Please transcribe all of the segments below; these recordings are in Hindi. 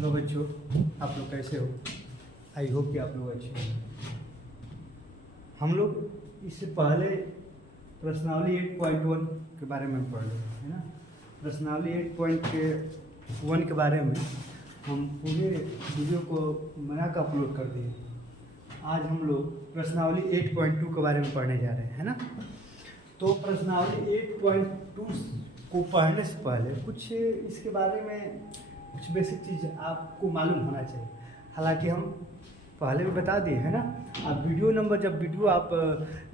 हेलो बच्चों, आप लोग कैसे हो? आई होप कि आप लोग अच्छे हो। हम लोग इससे पहले प्रश्नावली 8.1 के बारे में पढ़ रहे हैं, है ना। प्रश्नावली 8.1 के बारे में हम पूरे वीडियो को बना कर अपलोड कर दिए। आज हम लोग प्रश्नावली 8.2 के बारे में पढ़ने जा रहे हैं, है ना। तो प्रश्नावली 8.2 को पढ़ने से पहले कुछ इसके बारे में कुछ बेसिक चीज़ आपको मालूम होना चाहिए। हालांकि हम पहले भी बता दिए, है ना। आप वीडियो आप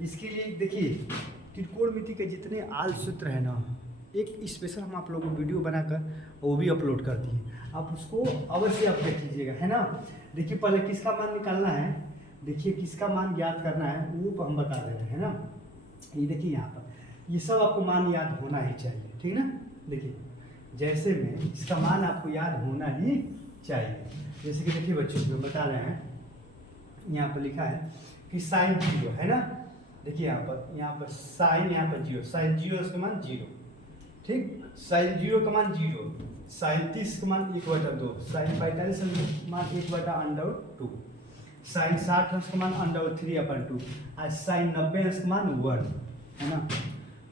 इसके लिए देखिए, त्रिकोणमिति के जितने आल सूत्र हैं ना, एक स्पेशल हम आप लोगों को वीडियो बनाकर वो भी अपलोड कर दिए। आप उसको अवश्य आप देख लीजिएगा, है ना। देखिए पहले किसका मान निकालना है, देखिए किसका मान ज्ञात करना है वो हम बता दे रहे हैं, है ना। ये देखिए यहाँ पर ये सब आपको मान याद होना ही चाहिए, ठीक ना। देखिए जैसे में इसका मान आपको याद होना ही चाहिए। जैसे कि देखिए बच्चों को बता रहे हैं, यहाँ पर लिखा है कि साइन 0 है ना। देखिए यहाँ पर साइन, यहाँ पर 0, साइन 0 इसका मान 0, ठीक। साइन 0 का मान 0, साइन 30 का मान 1/2, साइन 45 का मान 1/√2, साइन 60 अंश का मान √3/2, और साइन 90 अंश का मान 1, है ना।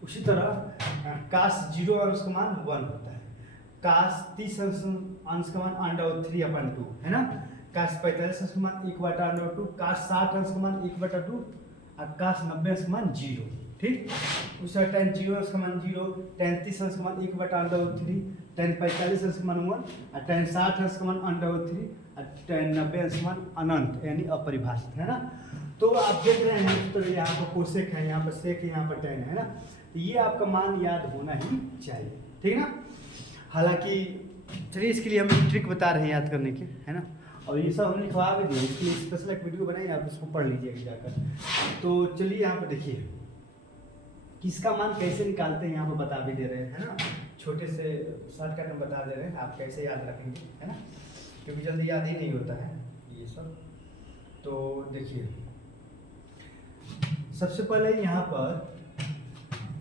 उसी तरह कास 0 अंश का मान 1 होता है, कास 30 अंश का मान √3/2, है ना। कास 45 अंश का मान 1/√2, कास 60 अंश का मान 1/2, और कास 90 अंश का मान 0, ठीक। उसी तरह tan 0 अंश का मान 0, tan 30 अंश का मान 1/√3, tan 45 अंश का मान 1, और tan 60 अंश का मान √3, और tan 90 अंश का मान अनंत यानी अपरिभाषित, है ना। तो आप देख रहे हैं, तो यहाँ पर कोसेक है, यहाँ पर सेक है, यहाँ पर tan है ना। तो ये आपका मान याद होना ही चाहिए, ठीक ना। हालांकि चलिए इसके लिए हम ट्रिक बता रहे हैं याद करने के, है ना। और ये सब हम लिखवा भी दिए, इसके लिए स्पेशल एक वीडियो बनाएंगे, आप उसको पढ़ लीजिएगा जाकर। तो चलिए यहाँ पर देखिए किसका मान कैसे निकालते हैं, यहाँ पर बता भी दे रहे हैं, है ना। छोटे से शॉर्टकट में बता दे रहे हैं, आप कैसे याद रखेंगे, है ना, क्योंकि जल्दी याद ही नहीं होता है ये सब। तो देखिए सबसे पहले यहाँ पर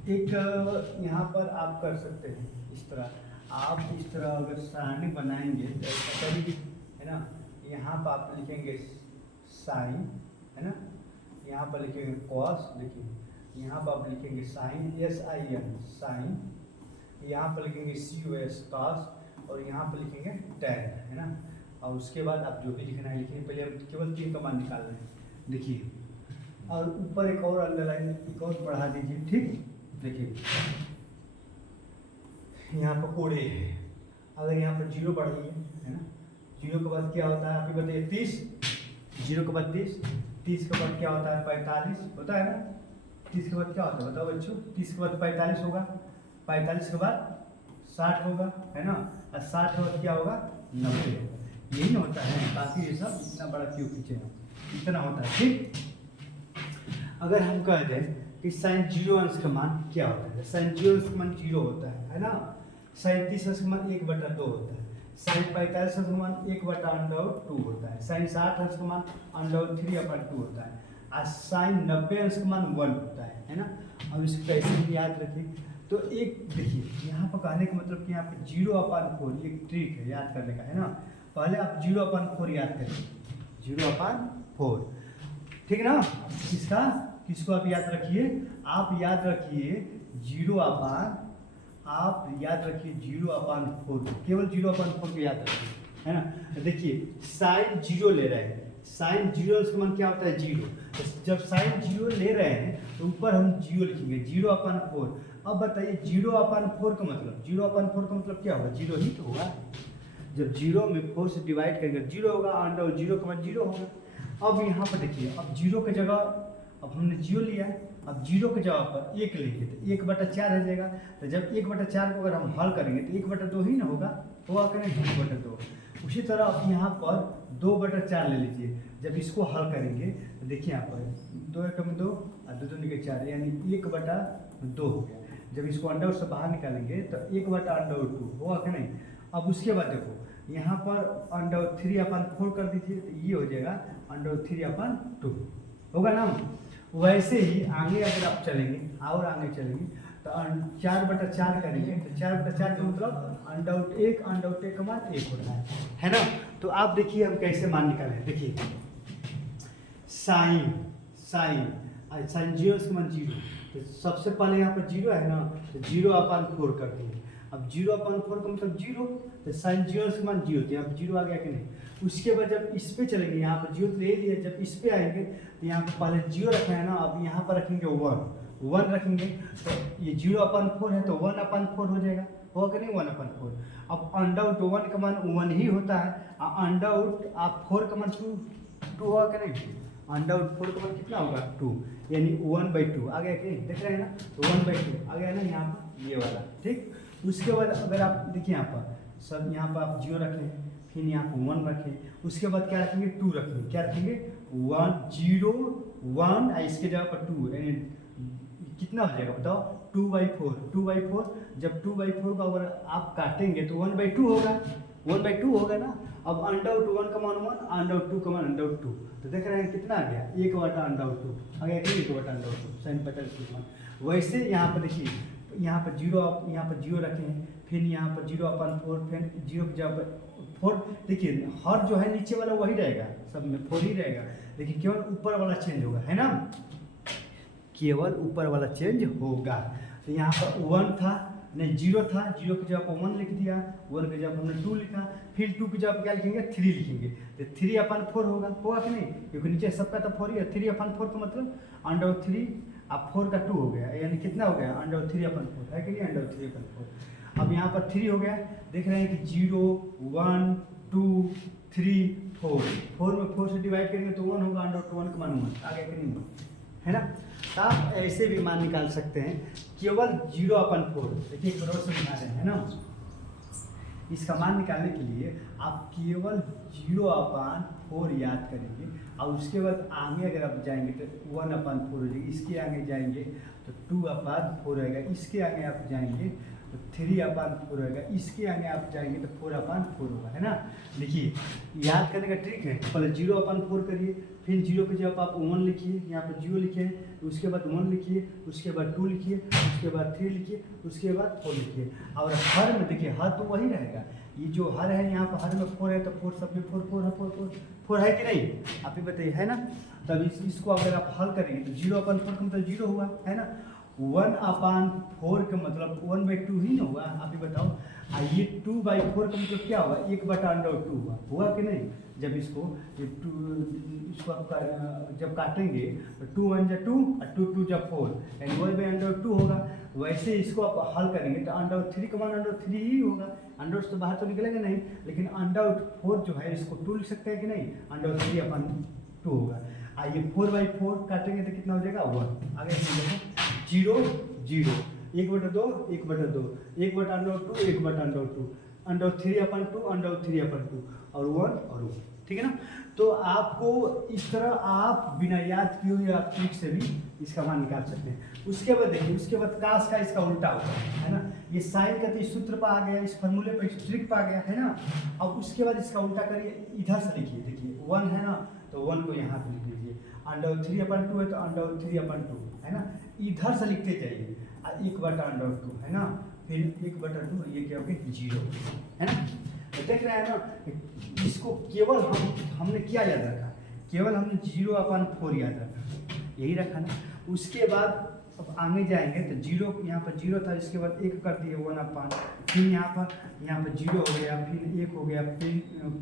यहाँ पर आप कर सकते हैं इस तरह, आप इस तरह अगर सारणी बनाएंगे तो ऐसा करिए, है ना। यहाँ पर आप लिखेंगे साइन, है ना, यहाँ पर लिखेंगे कॉस, देखिए यहाँ पर आप लिखेंगे साइन SIN साइन, यहाँ पर लिखेंगे COS कॉस, और यहाँ पर लिखेंगे टैन, है ना। और उसके बाद आप जो भी लिखना है लिखिए। पहले हम केवल 3 का मान निकाल रहे हैं, देखिए। और ऊपर एक और अंडरलाइन एक और बढ़ा दीजिए, ठीक। देखिए यहाँ पर कोड़े है, अगर यहाँ पर 0 बढ़ाइए, है ना। 0 के बाद क्या होता है आप ही बताइए, 30, 0 के बाद 30, 30 के बाद क्या होता है 45 होता है ना। 30 के बाद क्या होता है बताओ बच्चों, 30 के बाद 45 होगा, 45 के बाद 60 होगा, है ना, और 60 के बाद क्या होगा 90 होगा। यही ना होता है, बाकी ये सब इतना बड़ा क्यों खींचे, इतना होता है, ठीक। अगर हम कह दें कि साइन 0 अंश का मान क्या होता है, साइन 0 अंश का मान 0 होता है ना। साइन 30 अंश का मान 1/2 होता है, साइन 45 अंश का मान 1/√2 होता है, साइन 60 अंश का मान √3/2 होता है, और साइन 90 अंश का मान 1 होता है ना। अब इसको कैसे भी याद रखिए, तो एक देखिए यहाँ पर कहने का मतलब कि यहाँ पर 0/4 एक ट्रिक है याद करने का, है ना। पहले आप 0/4 याद करें, 0/4, ठीक ना। किसको आप याद रखिए, आप याद रखिए 0/4, आप याद रखिए 0/4, केवल 0/4 को याद रखिए, है ना। देखिए साइन 0 ले रहे हैं, साइन 0 उसका मान क्या होता है 0। जब साइन 0 ले रहे हैं तो ऊपर हम 0 लिखेंगे, 0/4। अब बताइए 0/4 का मतलब, 0/4 का मतलब क्या होगा, 0 ही तो होगा। जब 0 में 4 से डिवाइड करेंगे 0 होगा, अंडर 0 का मतलब 0 होगा। अब यहाँ पर देखिए, अब 0 की जगह अब हमने 0 लिया, अब 0 की जगह पर 1 लेंगे तो 1/4 हो जाएगा। तो जब 1/4 को अगर हम हल करेंगे तो 1/2 ही ना होगा, होगा करें 1/2। उसी तरह अब यहाँ पर 2/4 ले लीजिए, जब इसको हल करेंगे तो देखिए यहाँ पर 2 × 2 और 2 × 2 = 4 यानी 1/2 हो गया। जब इसको अंडर से बाहर निकालेंगे तो 1/√2 होगा कि नहीं। अब उसके बाद देखो यहाँ पर √3/4 कर दीजिए तो ये हो जाएगा √3/2 होगा ना। वैसे ही आगे अगर आप चलेंगे और आगे चलेंगे तो 4/4 करेंगे तो 4/4 का मतलब अंडर एक का मान 1 होता है ना। तो आप देखिए हम कैसे मान निकालें, देखिए साइन साइन 0 का मान 0, तो सबसे पहले यहाँ पर 0 है ना, तो 0/4 कर दिए। अब 0/4 का मतलब 0, तो साइन 0 का मान 0, तो अब 0 आ गया कि नहीं। उसके बाद जब इस पे चलेंगे, यहाँ पर 0 ले लिया, जब इस पे आएंगे तो यहाँ पर पहले 0 रखना है ना, अब यहाँ पर रखेंगे 1 रखेंगे, तो ये 0/4 है तो 1/4 हो जाएगा, होगा कि नहीं 1/4। अब अंडर 1 का मान 1 ही होता है, अंडर आप 4 का मान 2 होगा कि नहीं, अंडर 4 का मान कितना होगा 2, यानी 1/2 आ गया कि नहीं, देख रहे हैं ना, तो 1/2 आ गया ना यहाँ पर ये वाला, ठीक। उसके बाद अगर आप देखिए यहाँ पर सब, यहाँ पर आप 0 रखें, फिर यहाँ पर 1 रखें, उसके बाद क्या रखेंगे 2 रखेंगे, क्या रखेंगे 1 0 1, इसके जगह पर 2, यानी कितना हो जाएगा बताओ 2/4 जब 2/4 का अगर आप काटेंगे तो 1/2 होगा, 1/2 होगा ना। अब अंडर 1 का मान 1, अंडर 2 का मान अंडर 2, तो देख रहे हैं कितना आ गया 1/√2 आ गया, 1/√2 साइन 50 मान। वैसे यहाँ पर देखिए, यहाँ पर 0 आप यहाँ पर 0 रखें, फिर यहाँ पर 0/4, फिर 0 की जगह पर 4, देखिए हर जो है नीचे वाला वही रहेगा, सब में 4 ही रहेगा, लेकिन केवल ऊपर वाला चेंज होगा, है ना, केवल ऊपर वाला चेंज होगा। तो यहाँ पर 1 था नहीं 0 था, 0 की जगह पर 1 लिख दिया, 1 की जगह पर हमने 2 लिखा, फिर 2 की जगह पर क्या लिखेंगे 3 लिखेंगे, तो 3/4 होगा कि नहीं, क्योंकि नीचे सबका तो 4 ही है। 3/4 का मतलब अंडर 3 अब 4 का 2 हो गया, यानी कितना हो गया अंडर 3/4 है कि नहीं, अंडर 3/4। अब यहाँ पर 3 हो गया, देख रहे हैं कि 0 1 2 3 4 में 4 से डिवाइड करेंगे तो 1 होगा, अंडर 1 का मान 1 आ गया कि नहीं, है ना। तो आप ऐसे भी मान निकाल सकते हैं, केवल 0/4, देखिए एक बार समझा रहे हैं ना, इसका मान निकालने के लिए आप केवल 0/4 याद करेंगे, और उसके बाद आगे अगर आप जाएंगे तो 1/4 हो जाएगी, इसके आगे जाएंगे तो 2/4 रहेगा, इसके आगे आप जाएंगे तो 3/4 रहेगा, इसके आगे आप जाएंगे तो 4/4 होगा, है ना। देखिए याद करने का ट्रिक है, पहले 0/4 करिए, फिर 0 की जगह पर आप 1 लिखिए, यहाँ पर 0 लिखिए, उसके बाद 1 लिखिए, उसके बाद 2 लिखिए, उसके बाद 3 लिखिए, उसके बाद 4 लिखिए। और हर में देखिए हर तो वही रहेगा, ये जो हर है यहाँ पर हर में 4 है, तो 4 सब में 4 है कि नहीं, आप ही बताइए, है ना। तब इसको अगर आप हल करेंगे तो 0/4 का मतलब 0 हुआ, है ना। 1/4 का मतलब 1/2 ही ना हुआ, आप ही बताओ। ये 2/4 का मतलब क्या होगा 1/√2 हुआ कि नहीं। जब इसको आप जब काटेंगे तो 2 1 जा 2 और 2 2 जा 4, यानी 1/√2 होगा। वैसे इसको आप हल करेंगे तो अंडर 3 का मान अंडर 3 ही होगा, अंडर तो बाहर तो निकलेगा नहीं, लेकिन अंडर 4 जो है इसको 2 लिख सकते हैं कि नहीं, अंडर 3/2 होगा। आइए 4/4 काटेंगे तो कितना हो जाएगा 1, आगे 0 0 1/2 1/2 1/√2 1/√2 अंडर 3/2 अंडर 3/2 और 1 और 1, ठीक है ना। तो आपको इस तरह आप बिना याद किए हुए आप ट्रिक से भी इसका मान निकाल सकते हैं। उसके बाद देखिए, उसके बाद कास का इसका उल्टा होगा, है ना। ये साइन का तो इस सूत्र पर आ गया, इस फार्मूले पर इस ट्रिक पर आ गया, है ना। अब उसके बाद इसका उल्टा करिए, इधर से लिखिए, देखिए 1 है ना, तो 1 को यहाँ पे लिख लीजिए, अंडर 3/2 है तो अंडर 3/2, है ना। इधर से लिखते जाइए 1/√2, है ना, फिर 1/2, ये क्या हो गया 0, है ना। तो देख रहे हैं ना, इसको केवल हमने क्या याद रखा, केवल हमने 0/4 याद रखा, यही रखा ना। उसके बाद अब आगे जाएंगे तो 0 यहाँ पर 0 था, इसके बाद 1 कर दिए 1/, फिर यहाँ पर 0 हो गया, फिर 1 हो गया, फिर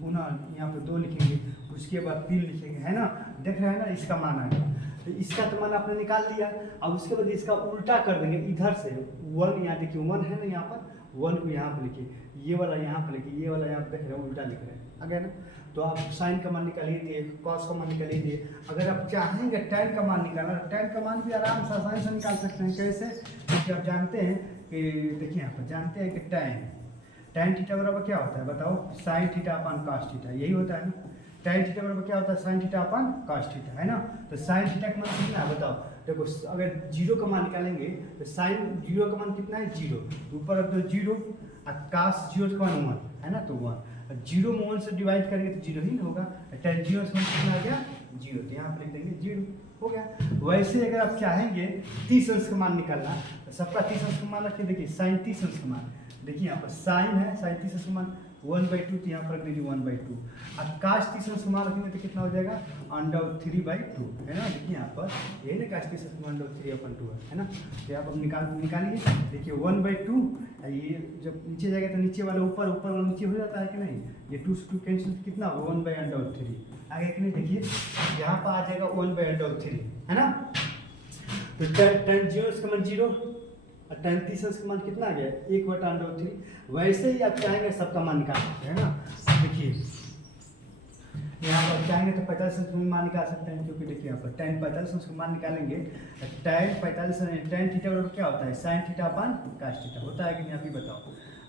पुनः यहाँ पर 2 लिखेंगे, उसके बाद 3 लिखेंगे, है ना। देख रहे हैं ना, इसका मान आएगा, तो इसका तो मान आपने निकाल लिया। अब उसके बाद इसका उल्टा कर देंगे, इधर से 1, यहाँ देखिए 1 है ना, यहाँ पर 1 को यहाँ पर लिखिए, ये वाला यहाँ पर लिखिए, ये वाला यहाँ पर देख रहे हैं उल्टा लिख रहे हैं, आ गया ना। तो आप साइन का मान निकालिए दिए, कॉस का मान निकालिए दिए। अगर आप चाहेंगे tan का मान निकालना, tan का मान भी आराम से आसानी से निकाल सकते हैं। कैसे, क्योंकि आप जानते हैं कि देखिए यहाँ पर जानते हैं कि tan थीटा बराबर क्या होता है बताओ, sin theta upon cos theta, यही होता है ना। tan थीटा बराबर क्या होता है, sin theta upon cos theta, है ना। तो sin थीटा का मान कितना है बताओ, देखो अगर 0 का मान निकालेंगे तो sin 0 का मान कितना है 0, ऊपर अब 0 और cos 0 का मान 1 है ना, तो 1 0 में 1 से डिवाइड करेंगे तो 0 ही ना होगा, tan 0 से कितना आ गया 0, तो यहाँ पर लिख देंगे 0, हो गया। वैसे अगर आप चाहेंगे 30 अंश का मान निकालना, तो सबका 30 अंश का मान रखिए। देखिए साइन 30 अंश का मान, देखिए यहाँ पर साइन है, साइन 30 अंश का मान 1/2, तो यहाँ पर रख दीजिए 1/2। अब काश 30 अंश का मान रखेंगे तो कितना हो जाएगा, √3/2 है ना। देखिए यहाँ पर यही ना काश 30 अंश का मान √3/2 है ना। तो आप अब निकालिए। देखिए 1/2, ये जब नीचे जाएगा तो नीचे वाला ऊपर, ऊपर वाला नीचे हो जाता है कि नहीं। ये 2 से 2 कैंसिल, कितना होगा 1/√3 आगे कि नहीं। देखिए यहाँ पर आ जाएगा 1/√3 है ना। तो tan 0 का मान 0 और tan 30 का मान कितना आ गया 1/√3। वैसे ही आप चाहेंगे सबका मान निकाल सकते हैं ना। देखिए यहाँ पर चाहेंगे तो 45 का मान निकाल सकते हैं, क्योंकि देखिए यहाँ पर tan 45 का मान निकालेंगे। tan 45 tan थीटा बराबर क्या होता है, sin theta upon cos theta होता है कि नहीं, आप ही बताओ।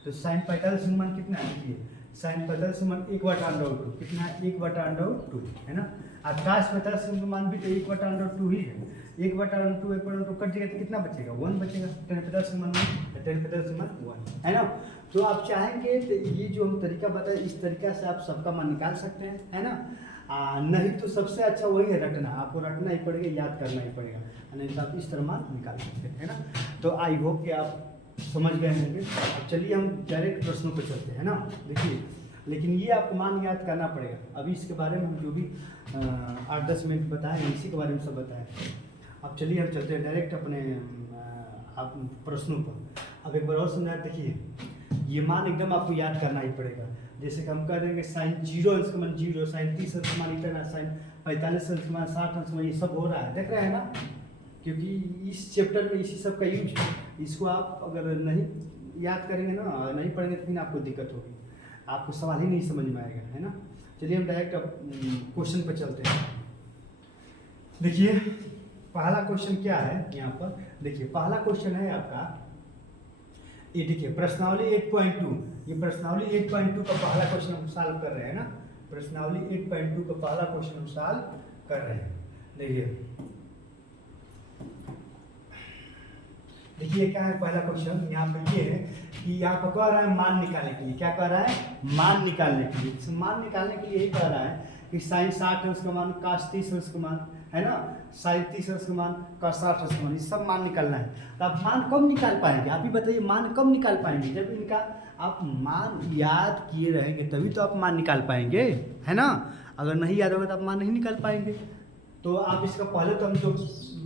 तो sin 45 का मान कितना है, देखिए sin 45 का मान 1/√2 कितना है 1/√2 है ना। और cos 45 का मान भी तो 1/√2 ही है। 1/√2 कट जाएगा तो कितना बचेगा 1 बचेगा। tan 50 का मान 1 है ना। तो आप चाहेंगे तो ये जो हम तरीका बताए इस तरीका से आप सबका मान निकाल सकते हैं, है ना। नहीं तो सबसे अच्छा वही है रटना, आपको रटना ही पड़ेगा, याद करना ही पड़ेगा, नहीं तो आप इस तरह मान निकाल सकते हैं, है ना। तो आई होप कि आप समझ गए होंगे। अब चलिए हम डायरेक्ट प्रश्नों पर चलते हैं ना। देखिए लेकिन ये आपको मान याद करना पड़ेगा। अभी इसके बारे में हम जो भी 8-10 मिनट बताएं इसी के बारे में सब बताएं। अब चलिए हम चलते हैं डायरेक्ट अपने आप प्रश्नों पर। अब एक बार और समझा, देखिए ये मान एकदम आपको याद करना ही पड़ेगा। जैसे कि हम कह देंगे साइन 0 अंश का मान 0, साइन 30 अंश का मान इतना, साइन 45 अंश का मान 60 अंश का मान, ये सब हो रहा है, देख रहे हैं ना। क्योंकि इस चैप्टर में इसी सब का यूज है। इसको आप अगर नहीं याद करेंगे ना, नहीं पढ़ेंगे तो फिर आपको दिक्कत होगी, आपको सवाल ही नहीं समझ में आएगा, है ना। चलिए हम डायरेक्ट अब क्वेश्चन पर चलते हैं। देखिए पहला क्वेश्चन क्या है यहाँ पर, देखिए पहला क्वेश्चन है आपका ये, देखिए प्रश्नावली 8.2, ये प्रश्नावली 8.2 का पहला क्वेश्चन हम सॉल्व कर रहे हैं ना। प्रश्नावली 8.2 का पहला क्वेश्चन हम सॉल्व कर रहे हैं। देखिए क्या है पहला क्वेश्चन, यहाँ पर ये है कि यहाँ पर कह रहा है मान निकालने के लिए, क्या कह रहा है, मान निकालने के लिए। मान निकालने के लिए यही कह रहा है कि साइन 60 अंश का मान, cos 30 अंश का मान, है ना, साइन 30 अंश का मान, cos 60 अंश का मान, ये सब मान निकालना है। तो आप मान कब निकाल पाएंगे, आप ही बताइए, मान कब निकाल पाएंगे, जब इनका आप मान याद किए रहेंगे तभी तो आप मान निकाल पाएंगे, है ना। अगर नहीं याद होगा तो आप मान नहीं निकाल पाएंगे। तो आप इसका पहले तो हम जो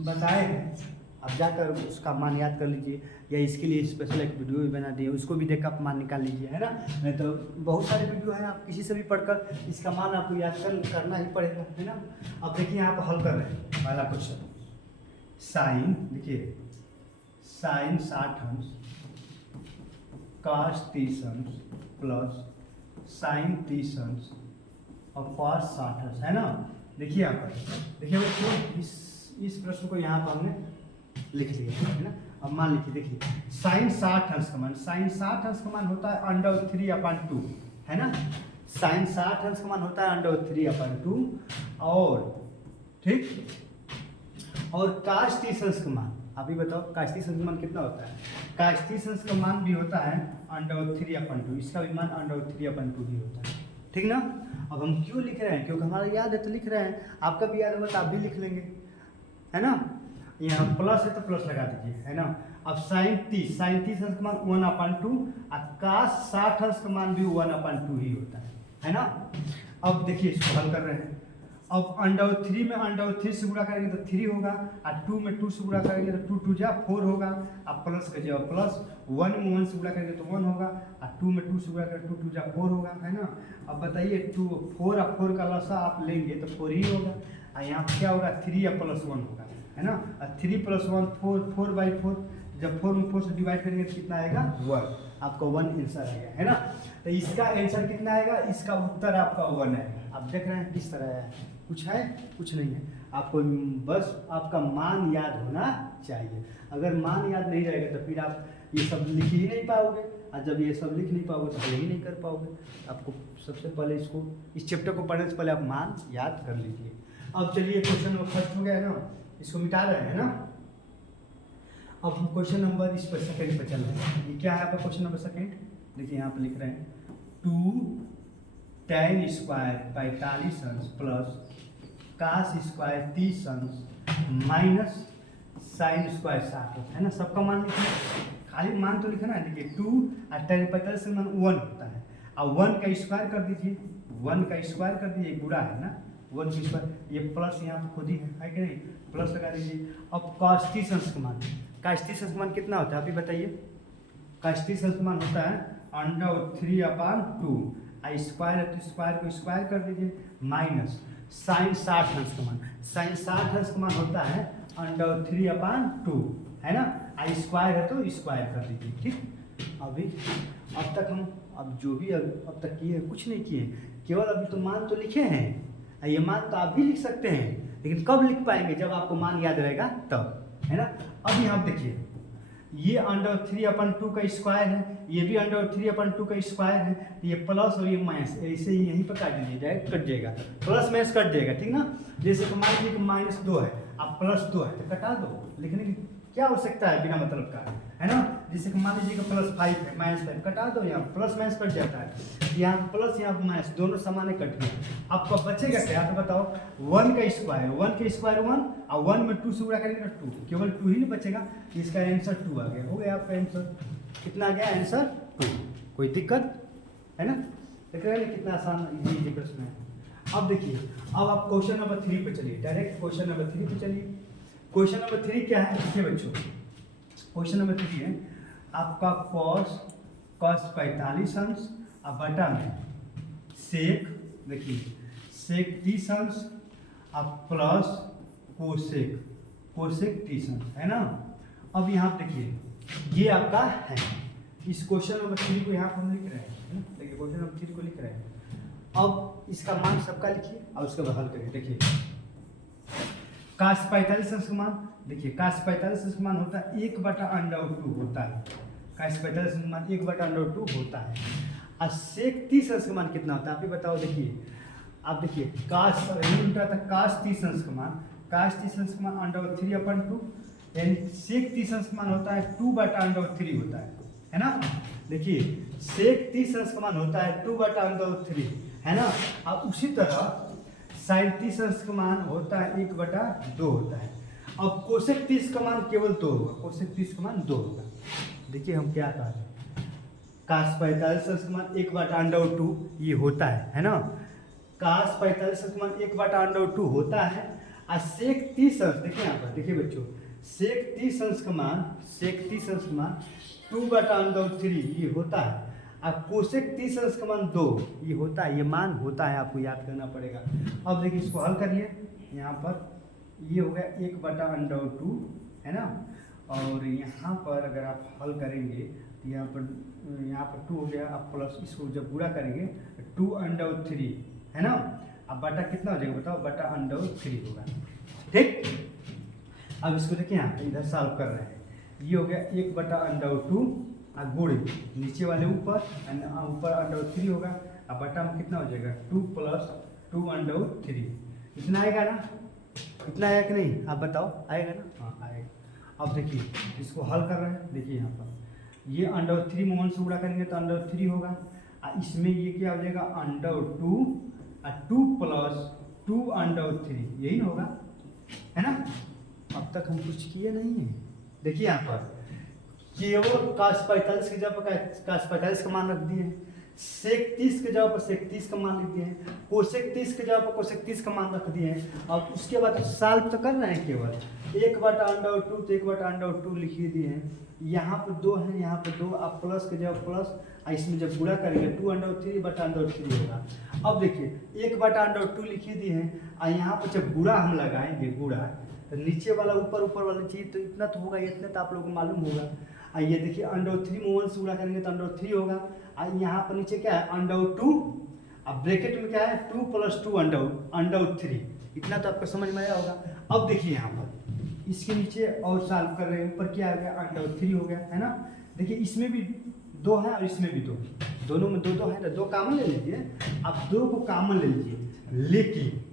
बताए हैं आप जाकर उसका मान याद कर लीजिए, या इसके लिए स्पेशल एक वीडियो भी बना दिए, उसको भी देखकर आप मान निकाल लीजिए, है ना। नहीं तो बहुत सारे वीडियो हैं, आप किसी से भी पढ़कर इसका मान आपको याद करना ही पड़ेगा, है ना। अब देखिए यहाँ पर हल कर रहे हैं पहला क्वेश्चन। साइन, देखिए साइन 60 अंश cos 30 अंश प्लस साइन 30 अंश और cos 60 अंश, है ना। देखिए यहाँ पर, देखिए बच्चों इस प्रश्न को यहाँ पर हमने लिख लिया, है ना। अब मान लिखिए, देखिए साइन 60 अंश का मान, साइन 60 अंश का मान होता है √3/2, है ना। साइन 60 अंश का मान होता है √3/2 और ठीक, और cos 30 अंश का मान, आप ही बताओ cos 30 अंश का मान कितना होता है। cos 30 अंश का मान भी होता है √3/2, इसका भी मान √3/2 ही होता है, ठीक ना। अब हम क्यों लिख रहे हैं, क्योंकि हमारा याद है तो लिख रहे हैं, आपका भी याद होगा तो आप भी लिख लेंगे, है ना। यहाँ प्लस है तो प्लस लगा दीजिए, है ना। अब साइन 30 अंश का मान 1/2 और cos 60 अंश का मान भी 1/2 ही होता है ना। अब देखिए इसको हल कर रहे हैं। अब √3 में √3 से गुणा करेंगे तो 3 होगा, और 2 में 2 से गुणा करेंगे तो 2 2 4 होगा। अब प्लस का जगह प्लस, 1 में 1 से गुणा करेंगे तो 1 होगा, और 2 में 2 से गुणा करेंगे 2 2 4 होगा, है ना। अब बताइए 2 4 और 4 का लसा आप लेंगे तो 4 ही होगा, और यहाँ क्या होगा 3 या +1 होगा, है ना। और 3 + 1 4/4, जब 4 में 4 से डिवाइड करेंगे तो कितना आएगा 1, आपका 1 आंसर आएगा, है ना। तो इसका आंसर कितना आएगा, इसका उत्तर आपका 1 आएगा। आप देख रहे हैं किस तरह है, कुछ है कुछ नहीं है, आपको बस आपका मान याद होना चाहिए। अगर मान याद नहीं रहेगा तो फिर आप ये सब लिख ही नहीं पाओगे, और जब ये सब लिख नहीं पाओगे तो यही नहीं कर पाओगे। आपको सबसे पहले इसको, इस चैप्टर को पढ़ने से पहले आप मान याद कर लीजिए। अब चलिए क्वेश्चन नंबर फर्स्ट हो गया ना, इसको मिटा रहे हैं ना। अब हम क्वेश्चन नंबर इस पर सेकेंड पर चल रहे हैं। ये क्या है आपका क्वेश्चन नंबर सेकेंड, देखिए यहाँ पर लिख रहे हैं 2 tan² 45 अंश प्लस cos² 30 अंश माइनस साइन स्क्वायर 60 होता है ना, सबका मान लिखना, खाली मान तो लिखना है। देखिए 2 और tan 45 का मान 1 होता है, और 1 का स्क्वायर कर दीजिए, 1 का स्क्वायर कर दीजिए, गुणा है ना, 1 का स्क्वायर, ये प्लस यहाँ पर खुद ही है कि नहीं, प्लस लगा दीजिए। अब cos 30 अंश का मान, cos 30 अंश का मान कितना होता है आप ही बताइए। cos 30 अंश का मान होता है √3/2, स्क्वायर है तो स्क्वायर को स्क्वायर कर दीजिए, माइनस साइन 60 अंश का मान, साइन 60 अंश का मान होता है √3/2 है ना, स्क्वायर है तो स्क्वायर कर दीजिए। ठीक, अभी अब तक हम अब जो भी अब तक किए कुछ नहीं किए, केवल अभी तो मान तो लिखे हैं, ये मान तो आप भी लिख सकते हैं, लेकिन कब लिख पाएंगे जब आपको मान याद रहेगा तब, है ना। अब यहाँ देखिए ये √3/2 का स्क्वायर है, ये भी √3/2 का स्क्वायर है, ये प्लस और ये माइनस, ऐसे ही यहीं पर काट लीजिए जाए, कट जाएगा, प्लस माइनस कट जाएगा, ठीक ना। जैसे कि मान लीजिए कि -2 है, अब +2 है तो कटा दो, लिखने की क्या आवश्यकता है बिना मतलब का, है ना। जैसे कि मान लीजिए कि +5 है, -5 कटा दो, यहाँ प्लस माइनस कट जाता है, यहाँ प्लस यहाँ माइनस दोनों समान कट गए, आपका बचेगा क्या तो बताओ। 1 का स्क्वायर 1 और 1 में 2 से गुणा करेंगे तो 2, केवल 2 ही नहीं बचेगा, इसका आंसर 2 आ गया, हो गया आपका आंसर, कितना आ गया आंसर 2। कोई दिक्कत है ना, देख रहे हैं कितना आसान इजी प्रश्न है। अब देखिए, अब आप क्वेश्चन नंबर 3 पे चलिए, डायरेक्ट क्वेश्चन नंबर 3 पे चलिए। क्वेश्चन नंबर 3 क्या है देखिए बच्चों, क्वेश्चन नंबर 3 है आपका cos 45 अंश और बटा में सेक, देखिए सेक 30 अंश और प्लस कोसेक 30 अंश, है ना। अब यहाँ देखिए ये आपका है, इस क्वेश्चन नंबर 3 को यहाँ पर हम लिख रहे हैं, है ना, देखिए क्वेश्चन नंबर 3 को लिख रहे हैं। अब इसका मान सबका लिखिए और उसके बाद हल करिए। देखिए cos 45 अंश का मान, देखिए cos 45 अंश का मान होता है 1/√2 होता है, cos 45 अंश का मान 1/√2 होता है, और sec 30 अंश का मान कितना होता है आप ही बताओ। देखिए आप देखिए cos उल्टा था, cos 30 अंश का मान, cos 30 अंश का मान √3/2, यानी sec 30 अंश का मान होता है 2/√3 होता है ना। देखिए sec 30 अंश का मान होता है 2/√3, है ना। अब उसी तरह sin 30 अंश का मान होता है 1/2 होता है। अब कोसेक 30 का मान केवल 2 होगा, कोसेक 30 का मान 2 होगा। देखिए हम क्या कह रहे हैं, cos 45 अंश का मान 1/√2 ये होता है ना, cos 45 अंश का मान 1/√2 होता है, और sec 30 अंश, देखिए यहाँ पर देखिए बच्चों, sec 30 अंश का मान 2/√3 ये होता है, और कोसेक 30 अंश का मान 2 ये होता है, ये मान होता है, आपको याद करना पड़ेगा। अब देखिए इसको हल करिए, यहाँ पर ये हो गया 1/√2, है ना, और यहाँ पर अगर आप हल करेंगे तो यहाँ पर 2 हो गया, अब प्लस इसको जब पूरा करेंगे 2√3, है ना, अब बटा कितना हो जाएगा बताओ, बटा√3 होगा। ठीक, अब इसको देखिए यहाँ इधर सॉल्व कर रहे हैं, ये हो गया 1/√2 गुण नीचे वाले ऊपर √3 होगा, अब बटा में कितना हो जाएगा 2 + 2√3, इतना आएगा ना, इतना आएगा कि नहीं आप बताओ, आएगा ना, हाँ आएगा। अब देखिए इसको हल कर रहे हैं, देखिए यहाँ पर ये √3 में 1 से गुणा करेंगे तो √3 होगा, और इसमें ये क्या हो जाएगा √2 और 2 + 2√3, यही ना होगा, है ना। अब तक हम कुछ किए नहीं है, देखिए यहाँ पर केवल cos 45 की जगह पर cos 45 का मान रख दिए, sec 30 के जगह पर sec 30 का मान लिख दिए, कोसेक 30 के जगह पर कोसेक 30 का मान रख दिए हैं। अब उसके बाद सॉल्व तो कर रहे हैं, केवल 1/√2 तो 1/√2 लिख ही दिए हैं, यहाँ पर 2 है, यहाँ पर 2, आप प्लस के जगह प्लस, इसमें जब गुणा करेंगे 2√3/√3 होगा। अब देखिए 1/√2 लिख ही दिए हैं, और यहाँ पर जब गुणा हम लगाएंगे, गुणा तो नीचे वाला ऊपर वाला चीज तो इतना तो होगा, इतना तो आप लोगों को मालूम होगा। ये देखिए √3 में 1 से गुणा करेंगे तो √3 होगा, और यहाँ पर नीचे क्या है √2, अब ब्रैकेट में क्या है 2 + 2√3, इतना तो आपको समझ में आया होगा। अब देखिए यहाँ पर इसके नीचे और सॉल्व कर रहे हैं, ऊपर क्या आ गया √3 हो गया, है ना। देखिए इसमें भी 2 है और इसमें भी 2, दोनों में 2 है, तो 2 कॉमन ले लीजिए, आप 2 को कॉमन ले लीजिए, लेकिन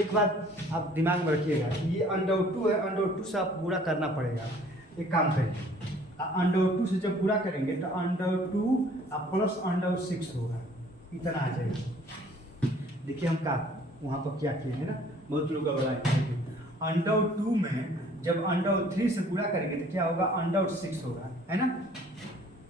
एक बात आप दिमाग में रखिएगा, ये √2 है, √2 से आप पूरा करना पड़ेगा। एक काम करेंगे, √2 से जब पूरा करेंगे तो √2 प्लस √6 होगा, इतना आ जाएगा। देखिए हम का वहाँ पर क्या किए हैं ना, बहुत लोग घबराए, अंडर 2 में जब अंडर 3 से गुणा करेंगे तो क्या होगा, अंडर 6 होगा, है ना।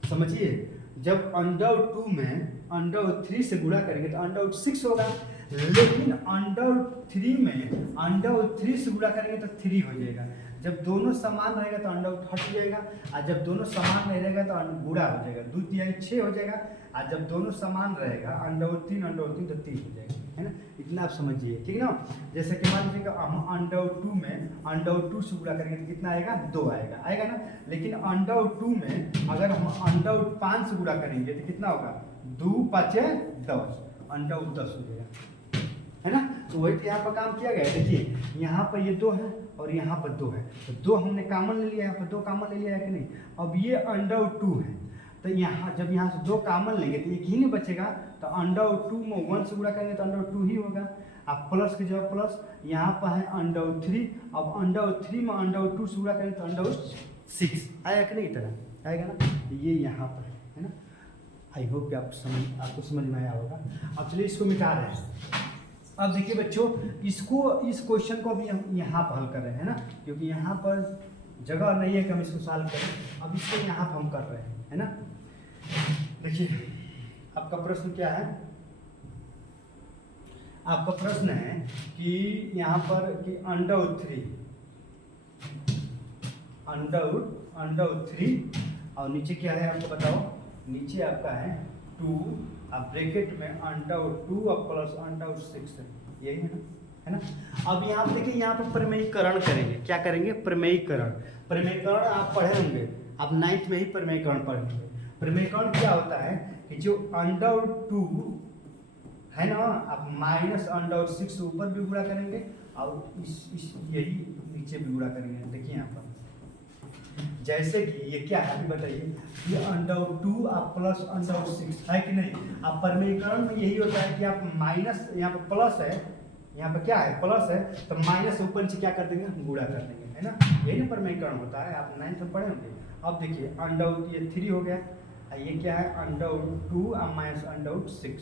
समझिए, जब अंडर 2 में अंडर 3 से गुणा करेंगे तो अंडर 6 होगा, लेकिन अंडर 3 में अंडर 3 से गुणा करेंगे तो 3 हो जाएगा। जब दोनों समान रहेगा तो अंडर हट जाएगा, और जब दोनों समान नहीं रहेगा तो गुणा हो जाएगा, 2 3 6 हो जाएगा, और जब दोनों समान रहेगा अंडर 3 तो 3 हो जाएगा, है ना। इतना आप समझिए, ठीक ना। जैसे कि मान लीजिए हम अंडर 2 में अंडर 2 से गुणा करेंगे तो कितना आएगा, 2 आएगा ना। लेकिन अंडर 2 में अगर हम अंडर 5 से गुणा करेंगे तो कितना होगा, 2 5 10, अंडर 10 हो जाएगा, है ना। तो वही तो यहाँ पर काम किया गया है। देखिए यहाँ पर ये 2 है और यहाँ पर 2 है, तो 2 हमने कॉमन ले लिया, यहाँ पर 2 कॉमन ले लिया है कि नहीं। अब ये अंडर 2 है, तो यहाँ जब यहाँ से 2 कॉमन लेंगे तो एक ही नहीं बचेगा, तो अंडर 2 में 1 से गुणा करेंगे तो अंडर 2 ही होगा। अब प्लस की जगह प्लस, यहाँ पर है अंडर 3, अब अंडर 3 में अंडर 2 से गुणा करेंगे तो अंडर 6 आया कि नहीं, तरह आएगा ना। ये यहाँ पर है ना। आई होप कि आपको समझ में आया होगा। अब चलिए इसको मिटा रहे हैं। अब देखिए बच्चों, इस क्वेश्चन को भी हम यहाँ पर हल कर रहे हैं ना, क्योंकि यहाँ पर जगह नहीं है कि हम इसको सॉल्व करें। अब इसको यहाँ पर हम कर रहे हैं, है ना। देखिए आपका प्रश्न क्या है, आपका प्रश्न है कि यहाँ पर कि अंडर 3 और नीचे क्या है आपको बताओ, नीचे आपका है 2, अब ब्रैकेट में अंडर 2 और प्लस अंडर 6 है, यही है ना। अब यहाँ देखिए, यहाँ पर प्रमेयीकरण करेंगे। क्या करेंगे, प्रमेयीकरण आप पढ़े होंगे, आप 9th में ही प्रमेयीकरण पढ़ेंगे। प्रमेयीकरण क्या होता है कि जो अंडर 2 है ना, आप माइनस अंडर 6 ऊपर भी गुणा करेंगे और इस यही नीचे भी गुणा करेंगे। देखिए यहाँ पर जैसे कि ये क्या है अभी बताइए, ये अंडर 2 आप प्लस अंडर 6 है कि नहीं। अब प्रमेयीकरण में यही होता है कि आप माइनस, यहाँ पर प्लस है, यहाँ पर क्या है प्लस है, तो माइनस ऊपर से क्या कर देंगे, गुणा कर देंगे, है ना। यही ना प्रमेयीकरण होता है, आप 9th में पढ़े होंगे। अब देखिए अंडर ये 3 हो गया, ये क्या है अंडर 2 और माइनस अंडर 6।